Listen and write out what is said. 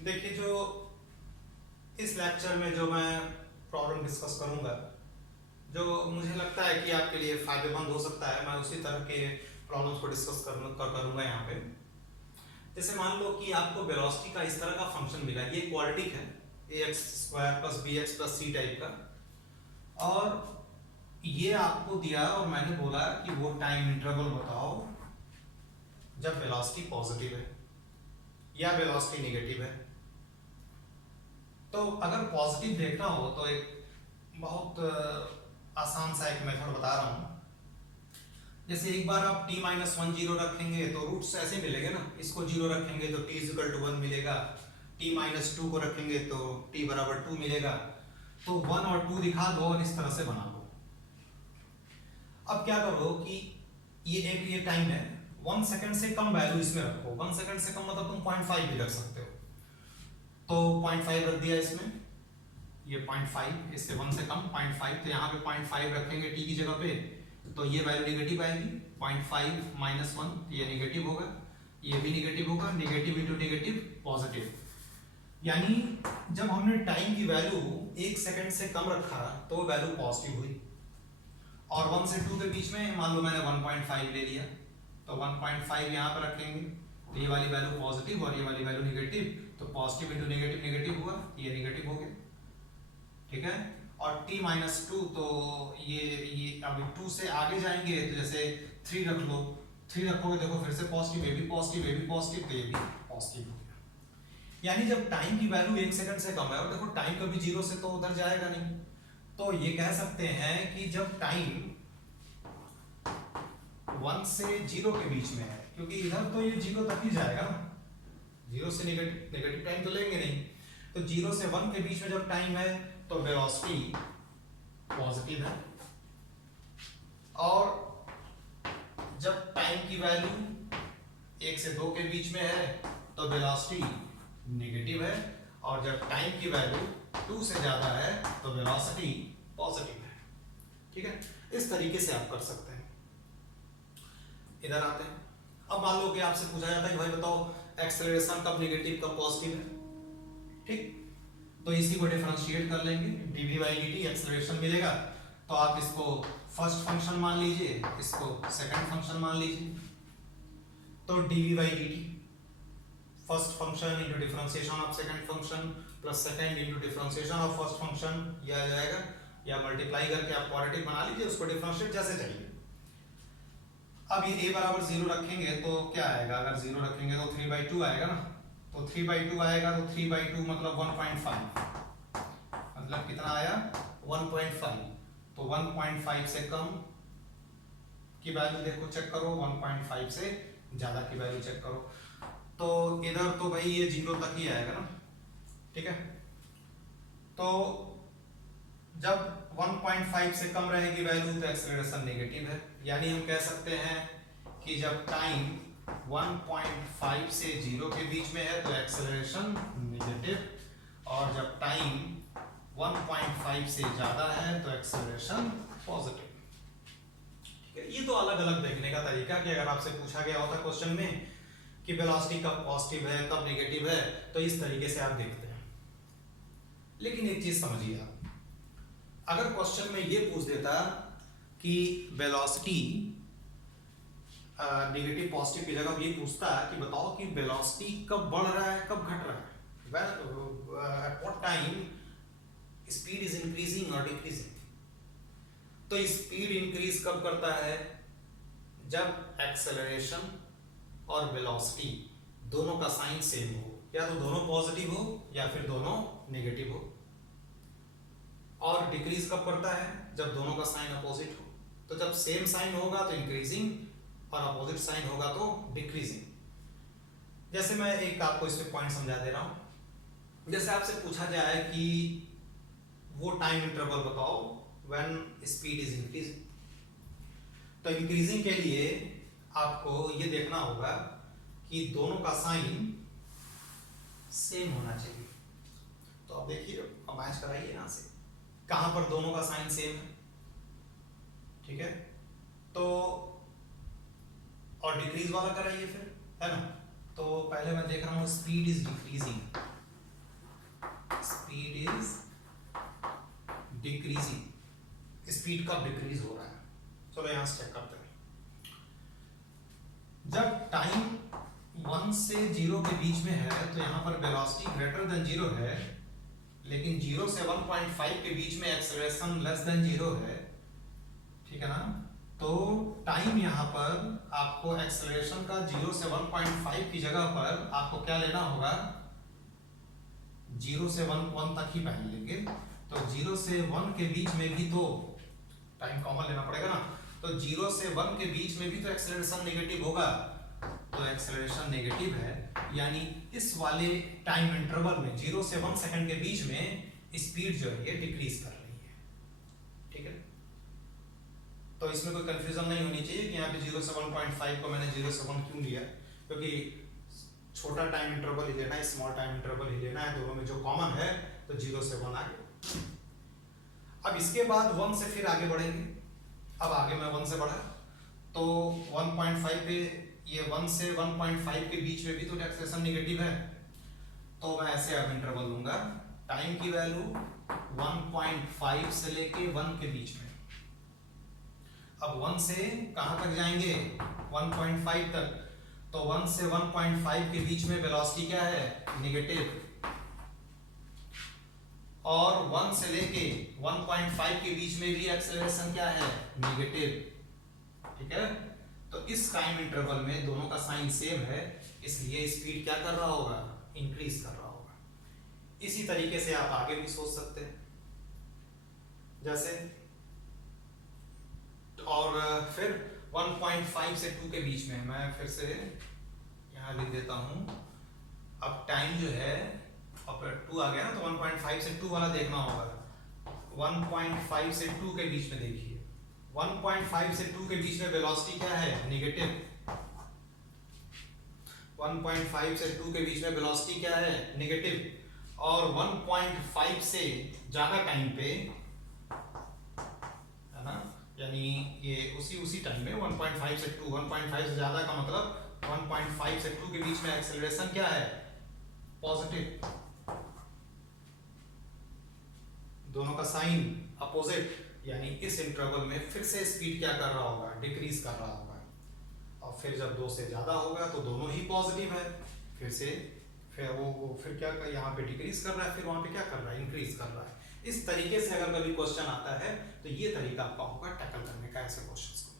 देखिए, जो इस लेक्चर में जो मैं प्रॉब्लम डिस्कस करूंगा, जो मुझे लगता है कि आपके लिए फायदेमंद हो सकता है, मैं उसी तरह के प्रॉब्लम्स को डिस्कस करूंगा यहाँ पे। जैसे मान लो कि आपको वेलोसिटी का इस तरह का फंक्शन मिला, ये क्वाड्रेटिक है, ax square plus B X plus C type का, और ये आपको दिया और मैंने बोला कि वो टाइम इंटरवल बताओ जब वेलोसिटी पॉजिटिव है या वेलोसिटी नेगेटिव है। तो अगर पॉजिटिव देखना हो तो एक बहुत आसान सा एक मेथड बता रहा हूँ। जैसे एक बार आप t माइनस वन जीरो रखेंगे तो रूट्स ऐसे मिलेंगे ना, इसको जीरो रखेंगे तो t इजिकल टू वन मिलेगा, t माइनस टू को रखेंगे तो t बराबर टू मिलेगा। तो वन और टू दिखा दो और इस तरह से बना दो। अब क्या करो कि ये टाइम है, 1 सेकंड से कम वैल्यू इसमें रखो। 1 सेकंड से कम मतलब तुम 0.5 भी रख सकते हो, तो 0.5 रख दिया इसमें, ये 0.5, इससे 1 से कम 0.5, तो यहाँ पे 0.5 रखेंगे t की जगह पे, तो ये वैल्यू नेगेटिव आएगी। 0.5 माइनस वन, ये नेगेटिव होगा, ये भी नेगेटिव होगा, नेगेटिव इंटू नेगेटिव पॉजिटिव। यानी जब हमने टाइम की वैल्यू 1 सेकंड से कम रखा तो वैल्यू पॉजिटिव हुई, और 1 से 2 के बीच में मान लो मैंने 1.5 ले लिया, तो 1.5 यहाँ पर रखेंगे, तो ये वाली वैल्यू पॉजिटिव और ये वाली वैल्यू नेगेटिव, तो पॉजिटिव इंटू नेगेटिव नेगेटिव हुआ, ये नेगेटिव हो गया, ठीक है। और t माइनस टू, तो ये अभी 2 से आगे जाएंगे तो जैसे 3 रख लो, 3 रखोगे देखो फिर से पॉजिटिव, ये भी पॉजिटिव, ये भी पॉजिटिव, तो ये भी पॉजिटिव हो गया। यानी जब टाइम की वैल्यू 1 सेकंड से कम है, और देखो टाइम कभी जीरो से तो उधर जाएगा नहीं, तो ये कह सकते हैं कि जब टाइम 1 से 0 के बीच में है, क्योंकि इधर तो ये 0 तक ही जाएगा ना, 0 से नेगेटिव टाइम तो लेंगे नहीं, तो 0 से 1 के बीच में जब टाइम है तो वेलोसिटी पॉजिटिव है, और जब टाइम की वैल्यू 1 से 2 के बीच में है तो वेलोसिटी नेगेटिव है, और जब टाइम की वैल्यू 2 से ज्यादा है तो वेलोसिटी पॉजिटिव है। ठीक है, इस तरीके से आप कर सकते हैं। इधर आते हैं। अब मान लो कि आपसे पूछा जाता है कि भाई बताओ एक्सेलरेशन कब नेगेटिव कब पॉजिटिव है। ठीक, तो इसी को डिफरेंशिएट कर लेंगे, dv बाई dt एक्सेलरेशन मिलेगा, तो आप इसको फर्स्ट फंक्शन मान लीजिए, इसको सेकंड फंक्शन मान लीजिए। तो dv by dt first function into differentiation of second function plus second into differentiation of first function, यह आ जाएगा, या मल्टीप्लाई करके आप क्वाड्रेटिक बना लीजिए, उसको डिफरेंशिएट जैसे चाहिए। अब ये a बराबर 0 रखेंगे तो क्या आएगा, अगर 0 रखेंगे तो 3/2 आएगा ना, तो 3/2 आएगा, तो 3/2 मतलब 1.5, मतलब कितना आया 1.5, तो 1.5 से कम की वैल्यू देखो चेक करो, 1.5 से ज्यादा की वैल्यू चेक करो, तो इधर तो भाई ये 0 तक ही आएगा ना, ठीक है। तो जब 1.5 से कम रहेगी वैल्यू तो एक्सेलरेशन नेगेटिव है, यानी हम कह सकते हैं कि जब टाइम 1.5 से 0 के बीच में है तो एक्सेलरेशन नेगेटिव, और जब टाइम 1.5 से ज्यादा है तो एक्सेलरेशन पॉजिटिव। ठीक है, ये तो अलग अलग देखने का तरीका कि अगर आपसे पूछा गया होता क्वेश्चन में कि वेलोसिटी कब पॉजिटिव है कब नेगेटिव है, तो इस तरीके से आप देखते हैं। लेकिन एक चीज समझिए आप, अगर क्वेश्चन में ये पूछ देता कि वेलोसिटी नेगेटिव पॉजिटिव की जगह ये पूछता कि बताओ कि वेलोसिटी कब बढ़ रहा है कब घट रहा है, at what time speed is increasing और डिक्रीजिंग। तो स्पीड इंक्रीज कब करता है, जब एक्सेलरेशन और वेलोसिटी दोनों का साइन सेम हो, या तो दोनों पॉजिटिव हो या फिर दोनों नेगेटिव हो। और डिक्रीज कब करता है, जब दोनों का साइन अपोजिट हो, तो जब सेम साइन होगा तो इंक्रीजिंग और अपोजिट साइन होगा तो डिक्रीजिंग। जैसे मैं एक आपको इसमें पॉइंट समझा दे रहा हूं, जैसे आपसे पूछा जाए कि वो टाइम इंटरवल बताओ व्हेन स्पीड इज इंक्रीजिंग, तो इंक्रीजिंग के लिए आपको ये देखना होगा कि दोनों का साइन सेम होना चाहिए। तो अब देखिए, अब मैच कराइए यहां से, कहां पर दोनों का साइन सेम है, ठीक है। तो और डिक्रीज वाला कराइए फिर, है ना। तो पहले मैं देख रहा हूं speed is decreasing, speed is decreasing, speed कब डिक्रीज हो रहा है। चलो यहां से चेक करते हैं। जब टाइम 1 से 0 के बीच में है तो यहां पर वेलोसिटी ग्रेटर देन 0 है, लेकिन 0 से 1.5 के बीच में एक्सेलरेशन लेस देन 0 है, ठीक है ना। तो टाइम यहाँ पर आपको एक्सेलरेशन का 0 से 1.5 की जगह पर आपको क्या लेना होगा, 0 से 1 तक ही पहन लेंगे। तो 0 से 1 के बीच में भी तो टाइम कॉमन लेना पड़ेगा ना। तो 0 से 1 के बीच में भी तो एक्सेलरेशन नेगेटिव होगा, तो एक्सेलरेशन नेगेटिव है, यानी इस वाले टाइम इंटरवल में 0 से 1 सेकंड के बीच में स्पीड जो है ये डिक्रीज कर रही है, ठीक है। तो इसमें कोई कंफ्यूजन नहीं होनी चाहिए कि यहाँ पे 0 से 1.5 को मैंने 0 से 1 क्यों लिया, क्योंकि छोटा टाइम इंटरवल ही लेना है, स्मॉल टाइम इंटरवल ही लेना है, दोनों में जो कॉमन है तो 0 से 1 आगे। अब इसके बाद 1 से फिर आगे बढ़ेंगे। अब आगे मैं 1 से बढ़ा तो 1.5 पे, ये 1 से 1.5 के बीच में भी तो एक्सेलरेशन नेगेटिव है, तो मैं ऐसे अब इंटरवल लूंगा, टाइम की वैल्यू 1.5 से लेके 1 के बीच में। अब 1 से कहां तक जाएंगे, 1.5 तक, तो 1 से 1.5 के बीच में वेलोसिटी क्या है, नेगेटिव, और 1 से लेके 1.5 के बीच में भी एक्सेलरेशन क्या है, नेगेटिव, ठीक है। तो इस टाइम इंटरवल में दोनों का साइन सेम है, इसलिए स्पीड क्या कर रहा होगा, इंक्रीज कर रहा होगा। इसी तरीके से आप आगे भी सोच सकते हैं, जैसे, और फिर 1.5 से 2 के बीच में मैं फिर से यहां लिख देता हूं। अब टाइम जो है, अब 2 आ गया ना, तो 1.5 से 2 वाला देखना होगा। 1.5 से 2 के बीच में देखिए, 1.5 से 2 के बीच में वेलोसिटी क्या है, नेगेटिव। 1.5 से 2 के बीच में वेलोसिटी क्या है, नेगेटिव, और 1.5 से ज्यादा टाइम पे, है ना, यानी ये उसी टाइम में 1.5 से 2, 1.5 से ज्यादा का मतलब 1.5 से 2 के बीच में एक्सेलरेशन क्या है, पॉजिटिव, दोनों का साइन अपोजिट, यानी इस इंटरवल में फिर से स्पीड क्या कर रहा होगा, डिक्रीज कर रहा होगा। और फिर जब 2 से ज्यादा होगा तो दोनों ही पॉजिटिव है, फिर वो फिर क्या कर, यहाँ पे डिक्रीज कर रहा है, फिर वहां पे क्या कर रहा है, इंक्रीज कर रहा है। इस तरीके से अगर कभी क्वेश्चन आता है तो ये तरीका आपका होगा टैकल करने का ऐसे क्वेश्चंस को।